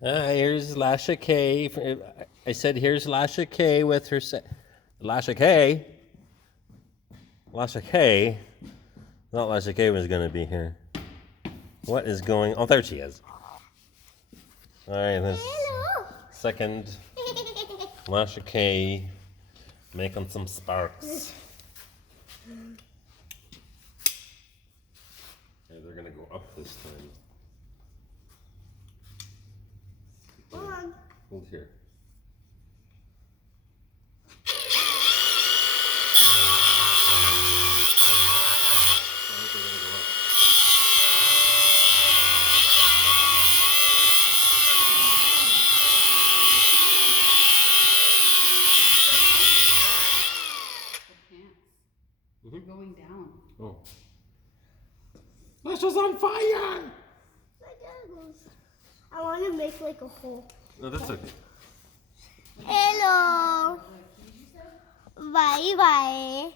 Here's Leshia Kay. I said, here's Leshia Kay with her. Leshia Kay. Leshia Kay. Not Leshia Kay was going to be here. What is going on? Oh, there she is. All right, this second Leshia Kay making some sparks. Okay, they're going to go up this time. Hold here. They're going down. Oh. Leshia's on fire! I want to make like a hole. No, that's okay. Hello. Bye bye.